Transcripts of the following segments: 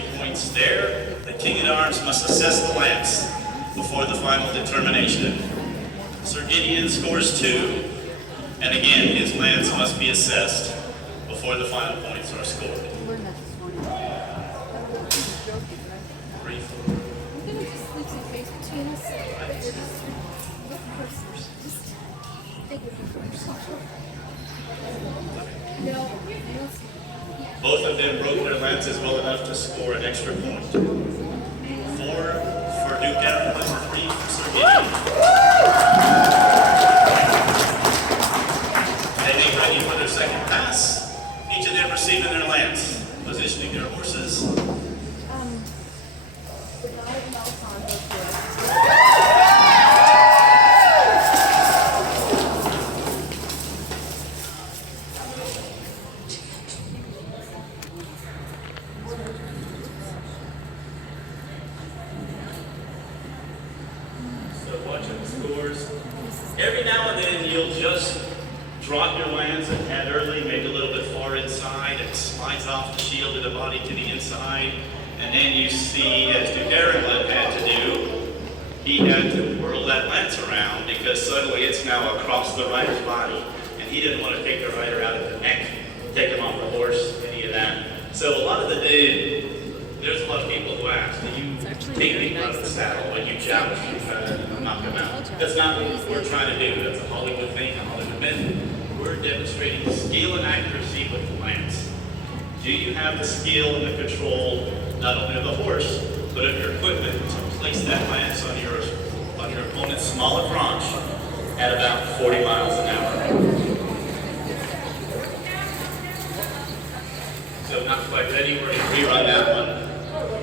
3 points there. The King at Arms must assess the lance before the final determination. Sir Gideon scores 2, and again, his lance must be assessed before the final points are scored. 3, 4. Both of them broke their lances well enough to score an extra point. 4 for Duke Adam and 3 for Sir Gideon. Getting ready for their second pass. Each of them receiving their lance, positioning their horses. Every now and then you'll just drop your lance a tad early, maybe a little bit far inside. It slides off the shield of the body to the inside. And then you see, as Duke had to do, he had to whirl that lance around because suddenly it's now across the rider's body. And he didn't want to take the rider out of the neck, take him off the horse, any of that. So a lot of the day, there's a lot of people who ask, do you take me out of the saddle when you joust and try to knock them out? That's not what we're trying to do. That's a Hollywood thing, a Hollywood myth. We're demonstrating skill and accuracy with the lance. Do you have the skill and the control, not only of the horse, but of your equipment to place that lance on your opponent's smaller crotch at about 40 miles an hour? So not quite ready, we're going to rerun that one.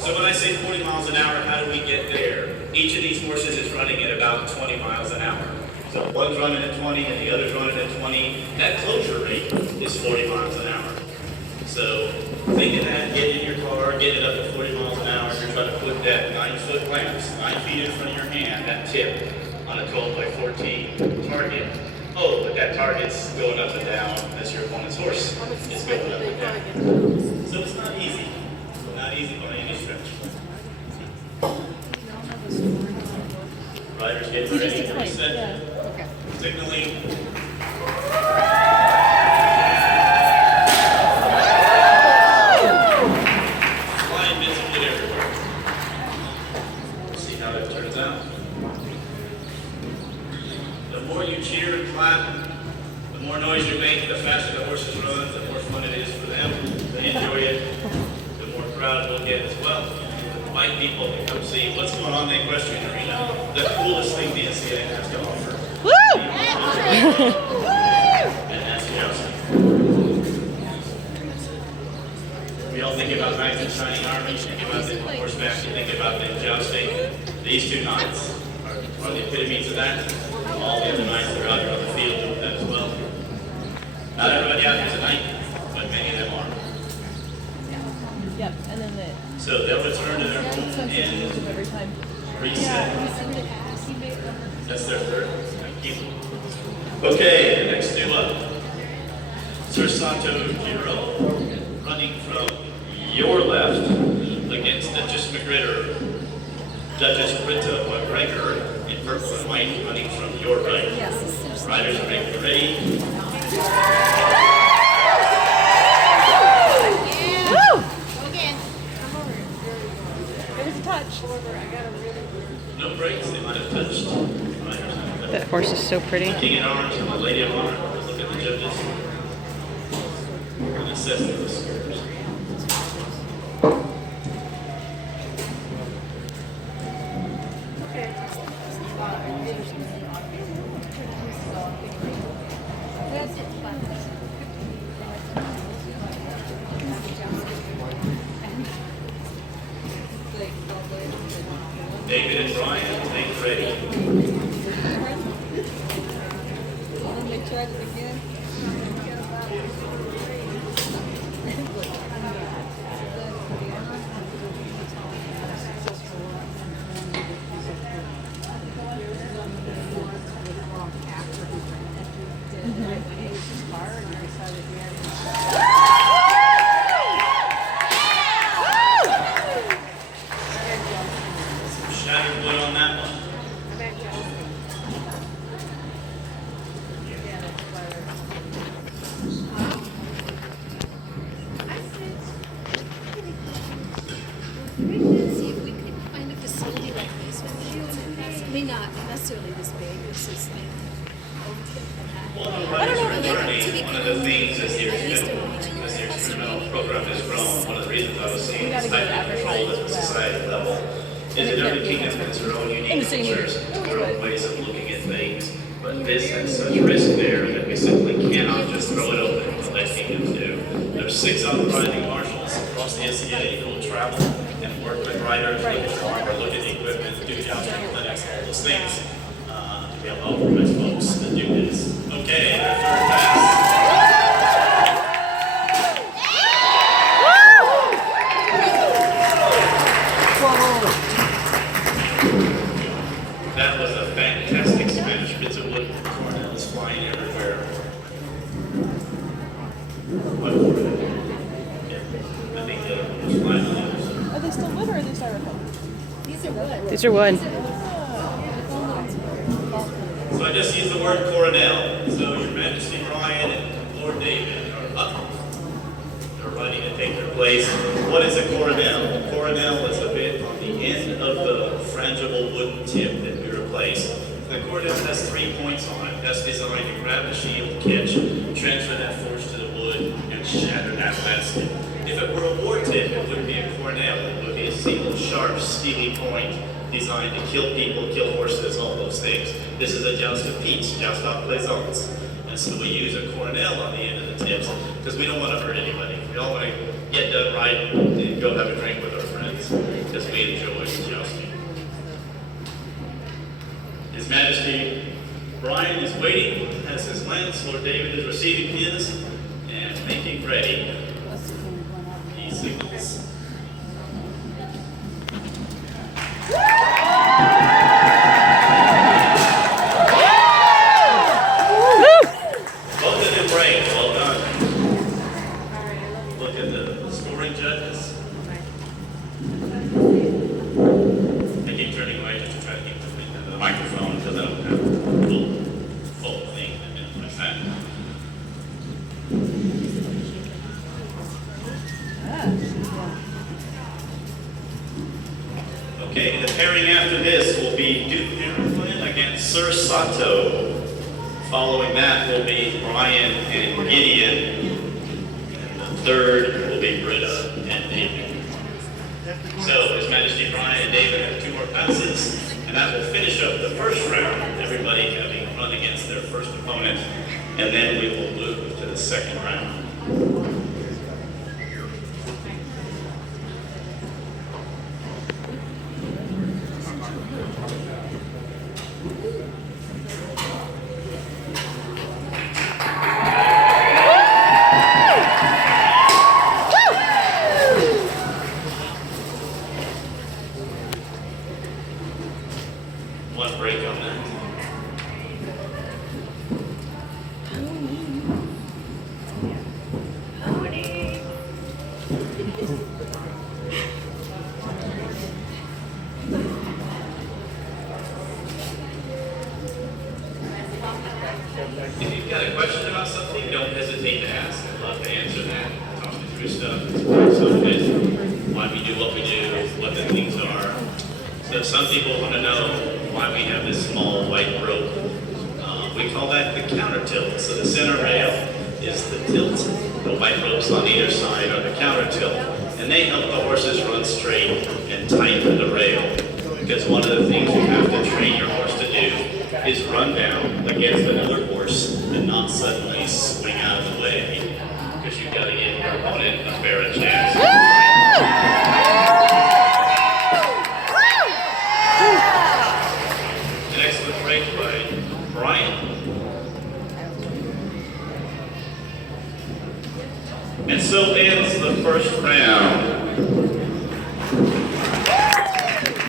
So when I say 40 miles an hour, how do we get there? Each of these horses is running at about 20 miles an hour. So one's running at 20 and the other's running at 20. That closure rate is 40 miles an hour. So think of that, get in your car, get it up to 40 miles an hour. You're trying to put that 9-foot lance, 9 feet in front of your hand, that tip on a 12 by 14 target. Oh, but that target's going up and down as your opponent's horse is going up and down. So it's not easy. Not easy by any stretch. Riders get ready to reset. Okay. Signaling. Flying bits of wood everywhere. See how that turns out. The more you cheer and clap, the more noise you make, the faster the horses run, the more fun it is for them. They enjoy it. The more crowd we'll get as well. Invite people to come see what's going on in the equestrian arena. The coolest thing the NCAA has to offer. Woo! And that's jousting. We all think about knights in shining armor, you think about them on horseback, you think about them jousting. These two knights are the epitomes of that. All the other knights that are out here on the field do that as well. Not everybody out here is a knight, but many of them are. Yep, and then so they'll return to their home and reset. That's their third. Thank you. Okay, the next two up. Sir Santo Giro, running from your left against Duchess McGritter. Duchess Britta McGregor in purple and white, running from your right. Yes. Riders are ready. Woo! Okay. It was a touch. No breaks, they might have touched. That horse is so pretty. The King at Arms and the Lady of Honor. Look at the judges. And assess the scores. David and Brian, make ready. Try it again. mean, not necessarily this big. It's just like. Well, the writer's journey, one of the things as the experimental program has grown, one of the reasons I was seeing this type of control at the society level is that every kingdom has their own unique cultures, their own ways of looking at things. But this has such risk there that we simply cannot just throw it open and let kingdoms do. There's 6 authorizing marshals across the SCA who will travel and work with writers, look at farmer, look at the equipment, do jousting clinics, all those things. To be able to authorize folks to do this. Okay, our third pass. That was a fantastic Spanish bits of wood. Cornels flying everywhere. What were they? Yeah, I think the other one was flying on the other side. Are they still wood or are they styrofoam? These are wood. These are wood. So I just used the word coronel. So Your Majesty Brian and Lord David are up. They're ready to take their place. What is a coronel? A coronel is a bit on the end of the frangible wooden tip that we replace. The coronel has 3 points on it. That's designed to grab the shield, catch, transfer that force to the wood, and shatter that plastic. If it were a war tip, it wouldn't be a coronel. It would be a single, sharp, steely point designed to kill people, kill horses, all those things. This is a joust of peace, joust of plaisance. And so we use a coronel on the end of the tips because we don't want to hurt anybody. We all want to get done right and go have a drink with our friends because we enjoy jousting. His Majesty Brian is waiting, has his lance. Lord David is receiving his and making ready. He signals. Both of them brave. Well done. Look at the scoring judges. I keep turning away just to try to keep the microphone because I don't have a little full thing like that. Okay, the pairing after this will be Duke Hamilton against Sir Sato. Following that will be Brian and Gideon. And the third will be Britta and David. So, His Majesty Brian and David have 2 more passes, and that will finish up the first round, everybody having run against their first opponent, and then we will move to the second round. One break on that. If you've got a question about something, don't hesitate to ask. I'd love to answer that. Talk you through stuff. Some of it, why we do what we do, what the things are. So some people want to know why we have this small white rope. We call that the counter tilt. So the center rail is the tilt. The white ropes on either side are the counter tilt. And they help the horses run straight and tighten the rail. Because one of the things you have to train your horse to do is run down against another horse and not suddenly swing out of the way. Because you've got to give your opponent a fair chance